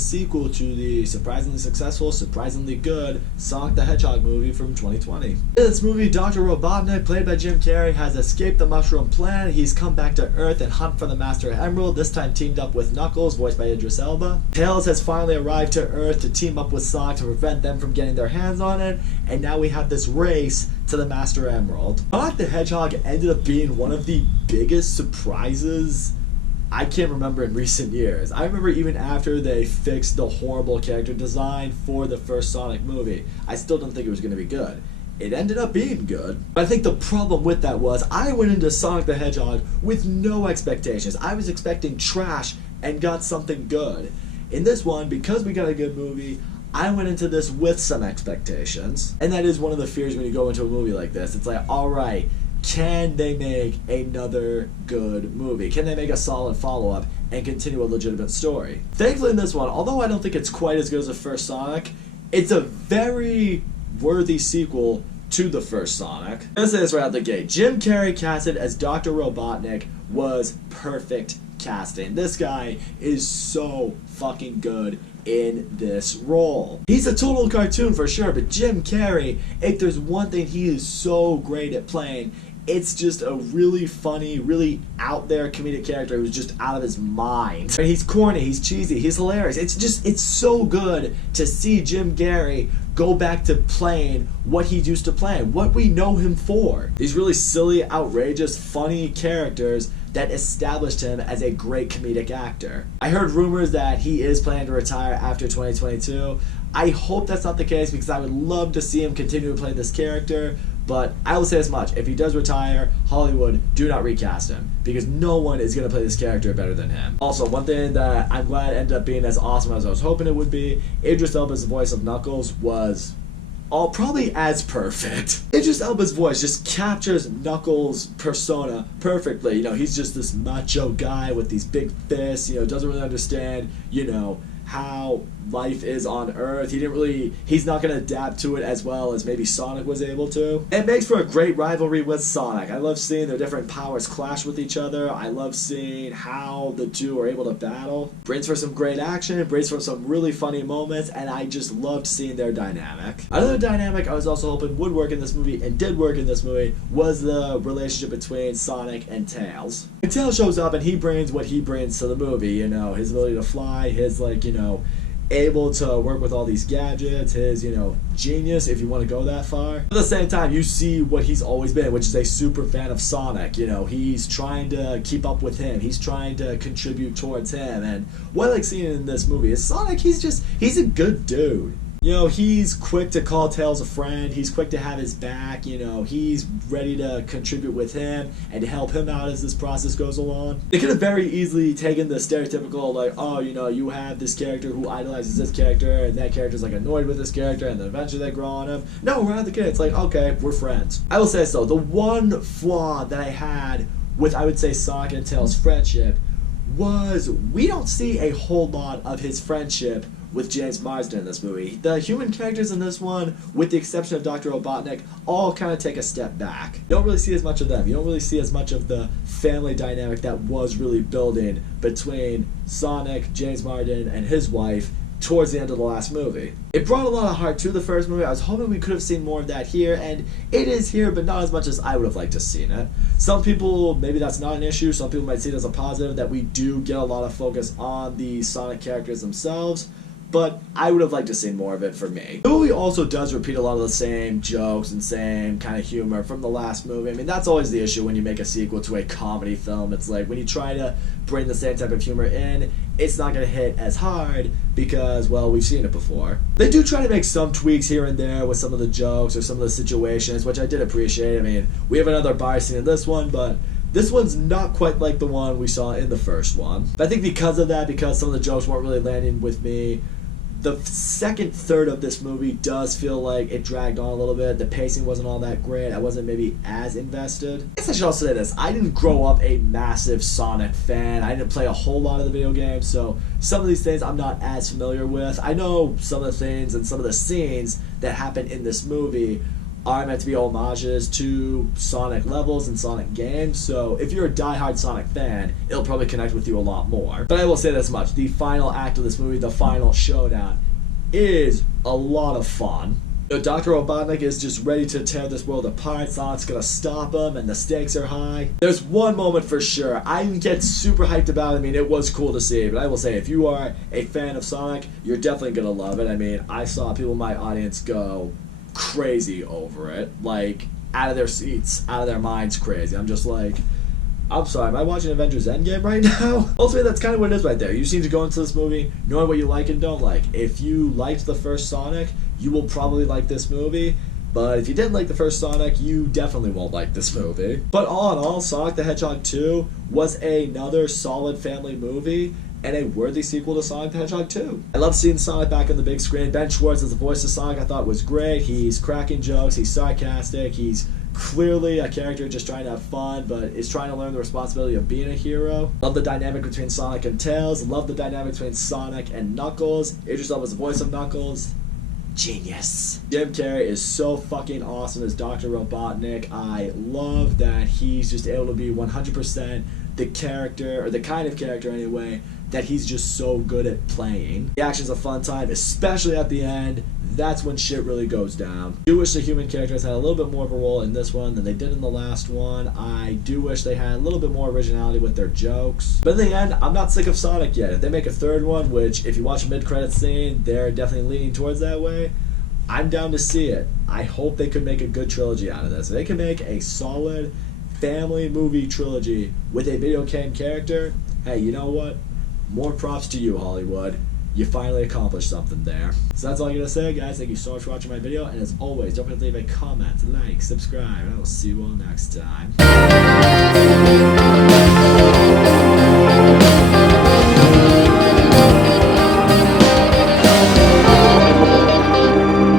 sequel to the surprisingly successful, surprisingly good Sonic the Hedgehog movie from 2020. In this movie, Dr. Robotnik, played by Jim Carrey, has escaped the Mushroom Planet. He's come back to Earth and hunt for the Master Emerald, this time teamed up with Knuckles, voiced by Idris Elba. Tails has finally arrived to Earth to team up with Sonic to prevent them from getting their hands on it, and now we have this race to the Master Emerald. Sonic the Hedgehog ended up being one of the biggest surprises I can't remember in recent years. I remember even after they fixed the horrible character design for the first Sonic movie, I still didn't think it was going to be good. It ended up being good. But I think the problem with that was I went into Sonic the Hedgehog with no expectations. I was expecting trash and got something good. In this one, because we got a good movie, I went into this with some expectations. And that is one of the fears when you go into a movie like this. It's like, alright, can they make another good movie? Can they make a solid follow-up and continue a legitimate story? Thankfully in this one, although I don't think it's quite as good as the first Sonic, it's a very worthy sequel to the first Sonic. I'm gonna say this right out the gate. Jim Carrey casted as Dr. Robotnik was perfect casting. This guy is so fucking good in this role. He's a total cartoon for sure, but Jim Carrey, if there's one thing he is so great at playing, it's just a really funny, really out there comedic character who's just out of his mind. And he's corny, he's cheesy, he's hilarious. It's so good to see Jim Carrey go back to playing what he used to play, what we know him for. These really silly, outrageous, funny characters that established him as a great comedic actor. I heard rumors that he is planning to retire after 2022. I hope that's not the case because I would love to see him continue to play this character, but I will say as much, if he does retire, Hollywood, do not recast him because no one is going to play this character better than him. Also, one thing that I'm glad ended up being as awesome as I was hoping it would be, Idris Elba's voice of Knuckles was probably as perfect. Idris Elba's voice just captures Knuckles' persona perfectly. You know, he's just this macho guy with these big fists, you know, doesn't really understand, you know, how life is on Earth. He's not going to adapt to it as well as maybe Sonic was able to. It makes for a great rivalry with Sonic. I love seeing their different powers clash with each other. I love seeing how the two are able to battle. Brings for some great action, brings for some really funny moments, and I just loved seeing their dynamic. Another dynamic I was also hoping would work in this movie, and did work in this movie, was the relationship between Sonic and Tails. And Tails shows up and he brings what he brings to the movie, you know, his ability to fly, his, like, you know, able to work with all these gadgets, his, you know, genius, if you want to go that far. At the same time, you see what he's always been, which is a super fan of Sonic. You know, he's trying to keep up with him. He's trying to contribute towards him. And what I like seeing in this movie is Sonic, he's a good dude. You know, he's quick to call Tails a friend, he's quick to have his back, you know, he's ready to contribute with him and to help him out as this process goes along. They could have very easily taken the stereotypical, like, oh, you know, you have this character who idolizes this character, and that character's, like, annoyed with this character, and then eventually they grow on him. No, we're not the kid. It's like, okay, we're friends. I will say so, the one flaw that I had with, I would say, Sonic and Tails' friendship was we don't see a whole lot of his friendship with James Marsden in this movie. The human characters in this one, with the exception of Dr. Robotnik, all kind of take a step back. You don't really see as much of them. You don't really see as much of the family dynamic that was really building between Sonic, James Marsden, and his wife towards the end of the last movie. It brought a lot of heart to the first movie. I was hoping we could have seen more of that here, and it is here, but not as much as I would have liked to have seen it. Some people, maybe that's not an issue. Some people might see it as a positive that we do get a lot of focus on the Sonic characters themselves, but I would have liked to see more of it for me. The movie also does repeat a lot of the same jokes and same kind of humor from the last movie. I mean, that's always the issue when you make a sequel to a comedy film. It's like when you try to bring the same type of humor in, it's not going to hit as hard because, well, we've seen it before. They do try to make some tweaks here and there with some of the jokes or some of the situations, which I did appreciate. I mean, we have another bar scene in this one, but this one's not quite like the one we saw in the first one. But I think because of that, because some of the jokes weren't really landing with me, the second third of this movie does feel like it dragged on a little bit. The pacing wasn't all that great. I wasn't maybe as invested. I guess I should also say this. I didn't grow up a massive Sonic fan. I didn't play a whole lot of the video games, so some of these things I'm not as familiar with. I know some of the things and some of the scenes that happen in this movie are meant to be homages to Sonic levels and Sonic games, so if you're a die-hard Sonic fan, it'll probably connect with you a lot more. But I will say this much, the final act of this movie, the final showdown, is a lot of fun. Dr. Robotnik is just ready to tear this world apart. Sonic's gonna stop him, and the stakes are high. There's one moment for sure. I didn't get super hyped about it. I mean, it was cool to see, but I will say, if you are a fan of Sonic, you're definitely gonna love it. I mean, I saw people in my audience go crazy over it. Like, out of their seats, out of their minds crazy. I'm just like, I'm sorry, am I watching Avengers Endgame right now? Ultimately, that's kind of what it is right there. You just need to go into this movie knowing what you like and don't like. If you liked the first Sonic, you will probably like this movie. But if you didn't like the first Sonic, you definitely won't like this movie. But all in all, Sonic the Hedgehog 2 was another solid family movie and a worthy sequel to Sonic the Hedgehog 2. I love seeing Sonic back on the big screen. Ben Schwartz as the voice of Sonic I thought was great. He's cracking jokes, he's sarcastic, he's clearly a character just trying to have fun, but is trying to learn the responsibility of being a hero. Love the dynamic between Sonic and Tails. Love the dynamic between Sonic and Knuckles. Idris Elba was the voice of Knuckles. Genius. Jim Carrey is so fucking awesome as Dr. Robotnik. I love that he's just able to be 100% the character, or the kind of character anyway, that he's just so good at playing. The action's a fun time, especially at the end. That's when shit really goes down. I do wish the human characters had a little bit more of a role in this one than they did in the last one. I do wish they had a little bit more originality with their jokes. But in the end, I'm not sick of Sonic yet. If they make a third one, which if you watch a mid-credits scene, they're definitely leaning towards that way, I'm down to see it. I hope they could make a good trilogy out of this. If they can make a solid family movie trilogy with a video game character, hey, you know what? More props to you, Hollywood. You finally accomplished something there. So that's all I'm going to say, guys. Thank you so much for watching my video. And as always, don't forget to leave a comment, like, subscribe, and I will see you all next time.